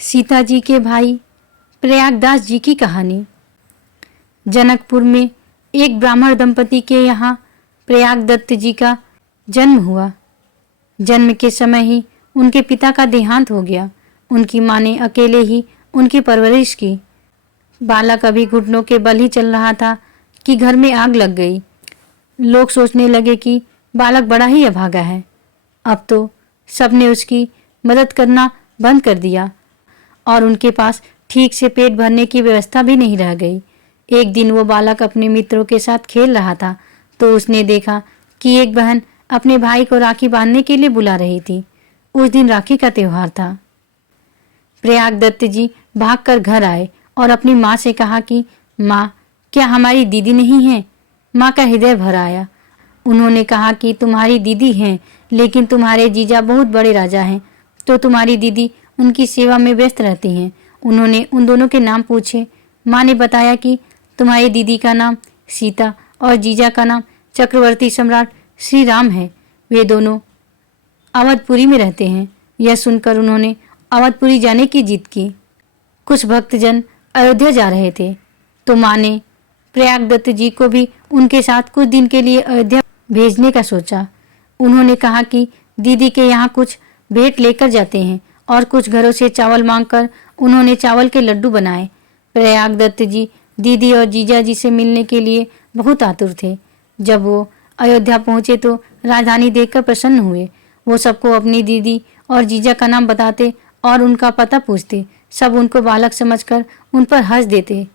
सीता जी के भाई प्रयागदास जी की कहानी। जनकपुर में एक ब्राह्मण दंपति के यहाँ प्रयागदत्त जी का जन्म हुआ। जन्म के समय ही उनके पिता का देहांत हो गया। उनकी माँ ने अकेले ही उनकी परवरिश की। बालक अभी घुटनों के बल ही चल रहा था कि घर में आग लग गई। लोग सोचने लगे कि बालक बड़ा ही अभागा है। अब तो सबने उसकी मदद करना बंद कर दिया और उनके पास ठीक से पेट भरने की व्यवस्था भी नहीं रह गई। एक दिन वो बालक अपने मित्रों के साथ खेल रहा था तो उसने देखा कि एक बहन अपने भाई को राखी बांधने के लिए बुला रही थी। उस दिन राखी का त्योहार था। प्रयागदत्त जी भागकर घर आए और अपनी माँ से कहा कि माँ, क्या हमारी दीदी नहीं है? माँ का हृदय भर आया। उन्होंने कहा कि तुम्हारी दीदी हैं, लेकिन तुम्हारे जीजा बहुत बड़े राजा हैं, तो तुम्हारी दीदी उनकी सेवा में व्यस्त रहती हैं। उन्होंने उन दोनों के नाम पूछे। माँ ने बताया कि तुम्हारी दीदी का नाम सीता और जीजा का नाम चक्रवर्ती सम्राट श्री राम है। वे दोनों अवधपुरी में रहते हैं। यह सुनकर उन्होंने अवधपुरी जाने की जिद की। कुछ भक्तजन अयोध्या जा रहे थे तो माँ ने प्रयागदत्त जी को भी उनके साथ कुछ दिन के लिए अयोध्या भेजने का सोचा। उन्होंने कहा कि दीदी के यहाँ कुछ भेंट लेकर जाते हैं और कुछ घरों से चावल मांगकर उन्होंने चावल के लड्डू बनाए। प्रयागदत्त जी दीदी और जीजा जी से मिलने के लिए बहुत आतुर थे। जब वो अयोध्या पहुंचे तो राजधानी देखकर प्रसन्न हुए। वो सबको अपनी दीदी और जीजा का नाम बताते और उनका पता पूछते। सब उनको बालक समझकर उन पर हंस देते।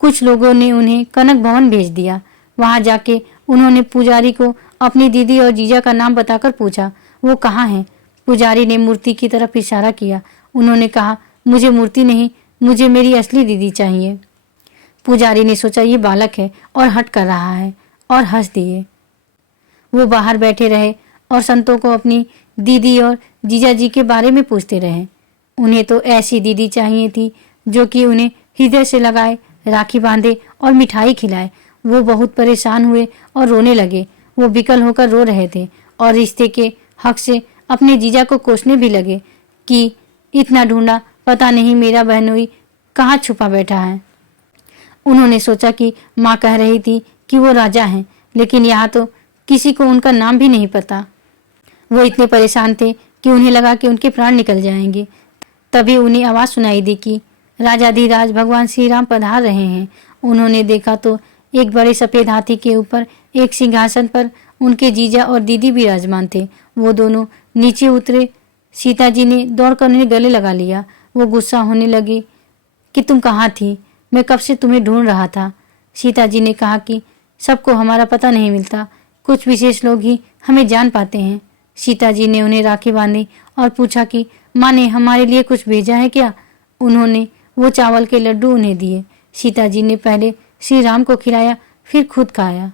कुछ लोगों ने उन्हें कनक भवन भेज दिया। वहां जाके उन्होंने पुजारी को अपनी दीदी और जीजा का नाम बताकर पूछा, वो कहाँ हैं? पुजारी ने मूर्ति की तरफ इशारा किया। उन्होंने कहा, मुझे मूर्ति नहीं, मुझे मेरी असली दीदी चाहिए। पुजारी ने सोचा ये बालक है और हट कर रहा है और हंस दिए। वो बाहर बैठे रहे और संतों को अपनी दीदी और जीजा जी के बारे में पूछते रहे। उन्हें तो ऐसी दीदी चाहिए थी जो कि उन्हें हृदय से लगाए, राखी बांधे और मिठाई खिलाए। वो बहुत परेशान हुए और रोने लगे। वो विकल होकर रो रहे थे और रिश्ते के हक से अपने जीजा को कोसने भी लगे कि इतना ढूंढा, पता नहीं मेरा बहनोई कहाँ छुपा बैठा है। उन्होंने सोचा कि माँ कह रही थी कि वो राजा हैं, लेकिन यहाँ तो किसी को उनका नाम भी नहीं पता। वो इतने परेशान थे कि उन्हें लगा कि उनके प्राण निकल जाएंगे। तभी उन्हें आवाज़ सुनाई दी कि राजाधिराज भगवान श्री राम पधार रहे हैं। उन्होंने देखा तो एक बड़े सफ़ेद हाथी के ऊपर एक सिंहासन पर उनके जीजा और दीदी विराजमान थे। वो दोनों नीचे उतरे। सीता जी ने दौड़कर उन्हें गले लगा लिया। वो गुस्सा होने लगी कि तुम कहाँ थी? मैं कब से तुम्हें ढूंढ रहा था। सीता जी ने कहा कि सबको हमारा पता नहीं मिलता, कुछ विशेष लोग ही हमें जान पाते हैं। सीता जी ने उन्हें राखी बांधी और पूछा कि माँ ने हमारे लिए कुछ भेजा है क्या? उन्होंने वो चावल के लड्डू उन्हें दिए। सीता जी ने पहले श्री राम को खिलाया, फिर खुद खाया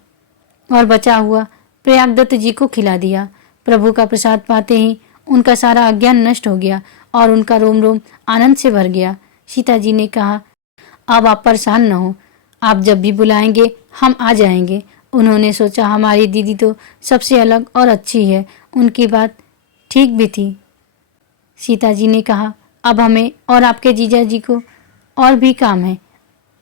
और बचा हुआ प्रयागदत्त जी को खिला दिया। प्रभु का प्रसाद पाते ही उनका सारा अज्ञान नष्ट हो गया और उनका रोम रोम आनंद से भर गया। सीता जी ने कहा, अब आप परेशान न हो, आप जब भी बुलाएंगे हम आ जाएंगे। उन्होंने सोचा हमारी दीदी तो सबसे अलग और अच्छी है। उनकी बात ठीक भी थी। सीता जी ने कहा, अब हमें और आपके जीजा जी को और भी काम है।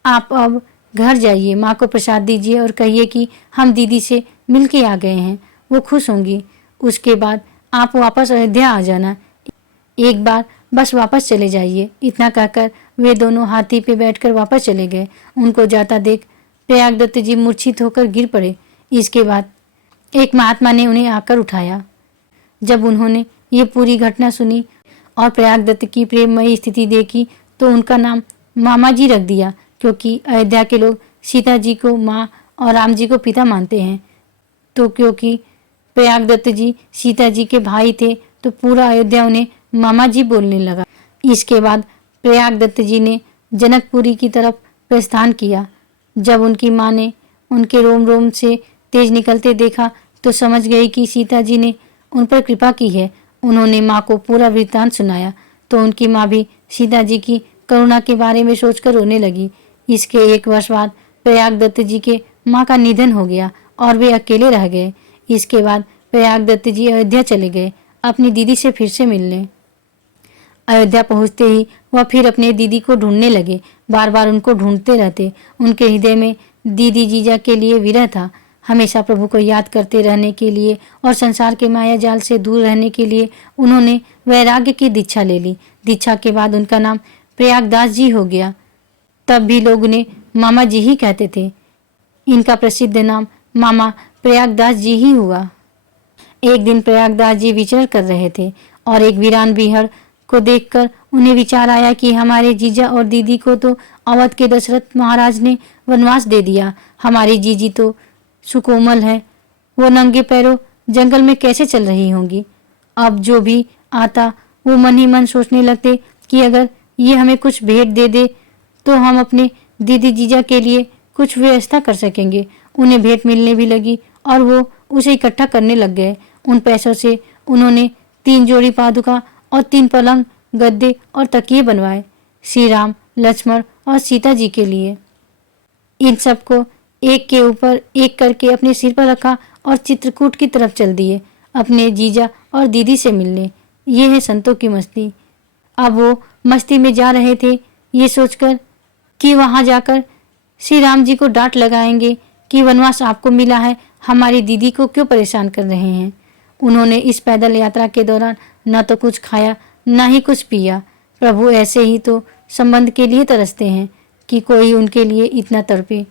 आप अब घर जाइए, माँ को प्रसाद दीजिए और कहिए कि हम दीदी से मिल के आ गए हैं। वो खुश होंगी। उसके बाद आप वापस अयोध्या आ जाना। एक बार बस वापस चले जाइए। इतना कहकर वे दोनों हाथी पे बैठकर वापस चले गए। उनको जाता देख प्रयागदत्त जी मूर्छित होकर गिर पड़े। इसके बाद एक महात्मा ने उन्हें आकर उठाया। जब उन्होंने ये पूरी घटना सुनी और प्रयागदत्त की प्रेममयी स्थिति देखी तो उनका नाम मामा जी रख दिया, क्योंकि अयोध्या के लोग सीता जी को माँ और राम जी को पिता मानते हैं। तो क्योंकि प्रयागदत्त जी सीता जी के भाई थे तो पूरा अयोध्या उन्हें मामा जी बोलने लगा। इसके बाद प्रयागदत्त जी ने जनकपुरी की तरफ प्रस्थान किया। जब उनकी माँ ने उनके रोम रोम से तेज निकलते देखा तो समझ गई कि सीता जी ने उन पर कृपा की है। उन्होंने माँ को पूरा वृत्तांत सुनाया तो उनकी माँ भी सीता जी की करुणा के बारे में सोचकर रोने लगी। इसके 1 वर्ष बाद प्रयागदत्त जी के माँ का निधन हो गया और वे अकेले रह गए। इसके बाद प्रयागदत्त जी अयोध्या चले गए अपनी दीदी से फिर से मिलने। अयोध्या पहुंचते ही वह फिर अपने दीदी को ढूंढने लगे। बार बार उनको ढूंढते रहते। उनके हृदय में दीदी जीजा के लिए विरह था। हमेशा प्रभु को याद करते रहने के लिए और संसार के माया जाल से दूर रहने के लिए उन्होंने वैराग्य की दीक्षा ले ली। दीक्षा के बाद उनका नाम प्रयागदास जी हो गया। तब भी लोग उन्हें मामा जी ही कहते थे। इनका प्रसिद्ध नाम मामा प्रयागदास जी ही हुआ। एक दिन प्रयागदास जी विचरण कर रहे थे और एक वीरान बिहड़ को देखकर उन्हें विचार आया कि हमारे जीजा और दीदी को तो अवध के दशरथ महाराज ने वनवास दे दिया। हमारी जीजी तो सुकोमल है, वो नंगे पैरों जंगल में कैसे चल रही होंगी। अब जो भी आता वो मन ही मन सोचने लगते कि अगर ये हमें कुछ भेंट दे दे तो हम अपने दीदी जीजा के लिए कुछ व्यवस्था कर सकेंगे। उन्हें भेंट मिलने भी लगी और वो उसे इकट्ठा करने लग गए। उन पैसों से उन्होंने 3 जोड़ी पादुका और 3 पलंग, गद्दे और तकिए बनवाए, श्री राम, लक्ष्मण और सीता जी के लिए। इन सबको एक के ऊपर एक करके अपने सिर पर रखा और चित्रकूट की तरफ चल दिए अपने जीजा और दीदी से मिलने। ये है संतों की मस्ती। अब वो मस्ती में जा रहे थे ये सोचकर कि वहां जाकर श्री राम जी को डांट लगाएंगे कि वनवास आपको मिला है, हमारी दीदी को क्यों परेशान कर रहे हैं। उन्होंने इस पैदल यात्रा के दौरान न तो कुछ खाया न ही कुछ पिया। प्रभु ऐसे ही तो संबंध के लिए तरसते हैं कि कोई उनके लिए इतना तड़पे।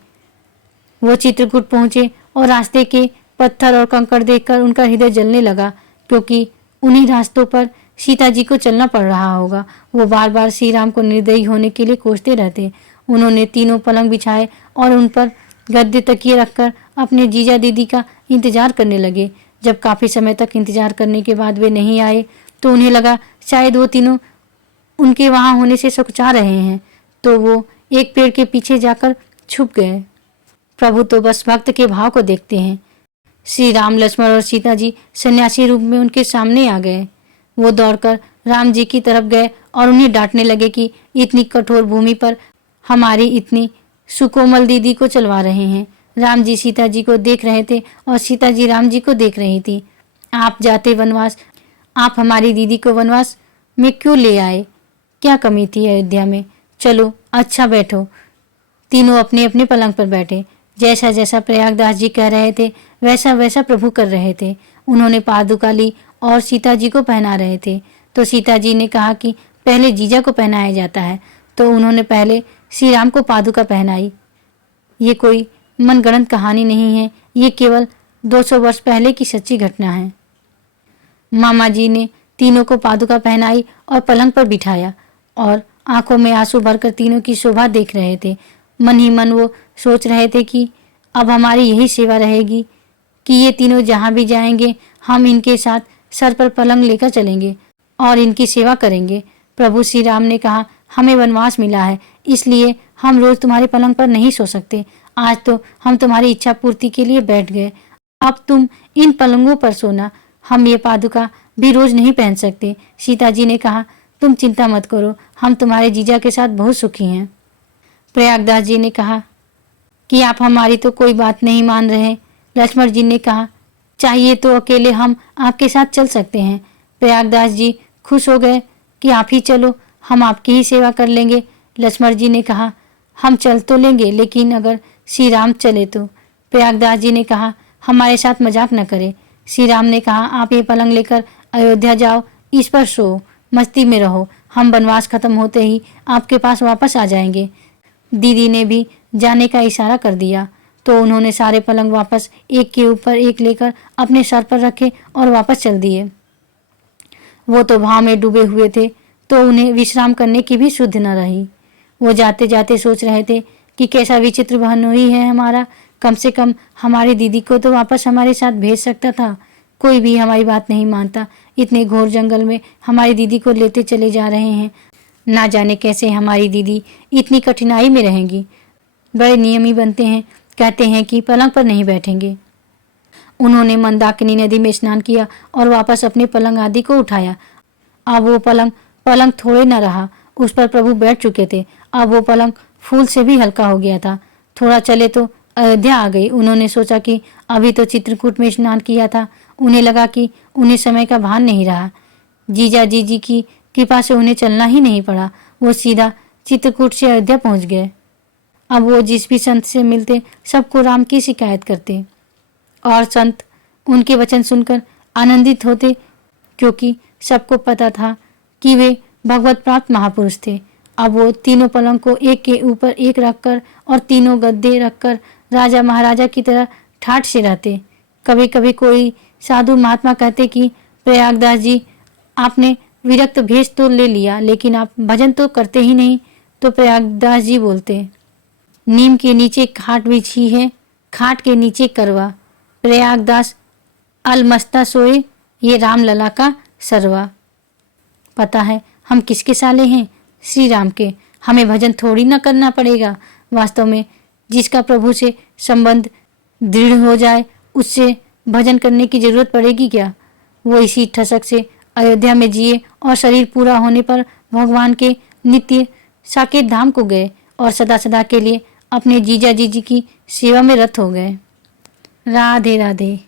वो चित्रकूट पहुंचे और रास्ते के पत्थर और कंकड़ देखकर उनका हृदय जलने लगा, क्योंकि उन्हीं रास्तों पर सीता जी को चलना पड़ रहा होगा। वो बार बार श्री राम को निर्दयी होने के लिए कोसते रहते। उन्होंने 3 पलंग बिछाए और उन पर गद्दे तकिए रखकर अपने जीजा दीदी का इंतजार करने लगे। जब काफ़ी समय तक इंतजार करने के बाद वे नहीं आए तो उन्हें लगा शायद वो तीनों उनके वहाँ होने से सकुचा रहे हैं, तो वो एक पेड़ के पीछे जाकर छुप गए। प्रभु तो बस भक्त के भाव को देखते हैं। श्री राम, लक्ष्मण और सीता जी सन्यासी रूप में उनके सामने आ गए। वो दौड़कर राम जी की तरफ गए और उन्हें डांटने लगे कि इतनी कठोर भूमि पर हमारी इतनी सुकोमल दीदी को चलवा रहे हैं। राम जी सीता जी को देख रहे थे और सीता जी राम जी को देख रही थी। आप जाते वनवास, आप हमारी दीदी को वनवास में क्यों ले आए? क्या कमी थी अयोध्या में? चलो अच्छा बैठो। तीनों अपने अपने पलंग पर बैठे। जैसा जैसा प्रयागदास जी कह रहे थे वैसा वैसा प्रभु कर रहे थे। उन्होंने पादुका ली और सीता जी को पहना रहे थे। तो सीता जी ने कहा कि पहले जीजा को पहनाया जाता है, तो उन्होंने पहले श्री राम को पादुका पहनाई। ये कोई मनगढ़ंत कहानी नहीं है, ये केवल 200 वर्ष पहले की सच्ची घटना है। मामा जी ने तीनों को पादुका पहनाई और पलंग पर बिठाया और आंखों में आंसू भरकर तीनों की शोभा देख रहे थे। मन ही मन वो सोच रहे थे कि अब हमारी यही सेवा रहेगी कि ये तीनों जहाँ भी जाएंगे हम इनके साथ सर पर पलंग लेकर चलेंगे और इनकी सेवा करेंगे। प्रभु श्री राम ने कहा, हमें वनवास मिला है, इसलिए हम रोज तुम्हारे पलंग पर नहीं सो सकते। आज तो हम तुम्हारी इच्छा पूर्ति के लिए बैठ गए, अब तुम इन पलंगों पर सोना। हम ये पादुका भी रोज नहीं पहन सकते। सीता जी ने कहा, तुम चिंता मत करो, हम तुम्हारे जीजा के साथ बहुत सुखी हैं। प्रयागदास जी ने कहा कि आप हमारी तो कोई बात नहीं मान रहे। लक्ष्मण जी ने कहा, चाहिए तो अकेले हम आपके साथ चल सकते हैं। प्रयागदास जी खुश हो गए कि आप ही चलो, हम आपकी ही सेवा कर लेंगे। लक्ष्मण जी ने कहा, हम चल तो लेंगे, लेकिन अगर श्री राम चले तो। प्रयागदास जी ने कहा, हमारे साथ मजाक न करें। श्री राम ने कहा, आप ये पलंग लेकर अयोध्या जाओ, इस पर सो, मस्ती में रहो। हम वनवास खत्म होते ही आपके पास वापस आ जाएंगे। दीदी ने भी जाने का इशारा कर दिया, तो उन्होंने सारे पलंग वापस एक के ऊपर एक लेकर अपने सर पर रखे और वापस चल दिए। वो तो भाव में डूबे हुए थे, तो उन्हें विश्राम करने की भी सुध न रही। वो जाते जाते सोच रहे थे कि कैसा विचित्र बहनोई है हमारा। कम से कम हमारी दीदी को तो वापस हमारे साथ भेज सकता था। कोई भी हमारी बात नहीं मानता। इतने घोर जंगल में हमारी दीदी को लेते चले जा रहे हैं। ना जाने कैसे हमारी दीदी इतनी कठिनाई में रहेंगी। बड़े नियमी बनते हैं, कहते हैं कि पलंग पर नहीं बैठेंगे। उन्होंने मंदाकिनी नदी में स्नान किया और वापस अपने पलंग आदि को उठाया। अब वो पलंग थोड़े न रहा, उस पर प्रभु बैठ चुके थे। अब वो पलंग फूल से भी हल्का हो गया था। थोड़ा चले तो अयोध्या आ गई। उन्होंने सोचा कि अभी तो चित्रकूट में स्नान किया था। उन्हें लगा कि उन्हें समय का भान नहीं रहा। जीजा जीजी की कृपा से उन्हें चलना ही नहीं पड़ा। वो सीधा चित्रकूट से अयोध्या पहुंच गए। अब वो जिस भी संत से मिलते सबको राम की शिकायत करते और संत उनके वचन सुनकर आनंदित होते, क्योंकि सबको पता था कि वे भगवत प्राप्त महापुरुष थे। अब वो तीनों पलंग को एक के ऊपर एक रखकर और तीनों गद्दे रखकर राजा महाराजा की तरह ठाठ से रहते। कभी कभी कोई साधु महात्मा कहते कि प्रयागदास जी, आपने विरक्त भेष तो ले लिया, लेकिन आप भजन तो करते ही नहीं। तो प्रयागदास जी बोलते, नीम के नीचे खाट बिछी है, खाट के नीचे करवा, प्रयागदास अलमस्ता सोए, ये रामलला का सरवा। पता है हम किसके साले हैं? श्री राम के। हमें भजन थोड़ी ना करना पड़ेगा। वास्तव में जिसका प्रभु से संबंध दृढ़ हो जाए उससे भजन करने की जरूरत पड़ेगी क्या? वो इसी ठसक से अयोध्या में जिए और शरीर पूरा होने पर भगवान के नित्य साकेत धाम को गए और सदा सदा के लिए अपने जीजा जीजी की सेवा में रत हो गए। राधे राधे।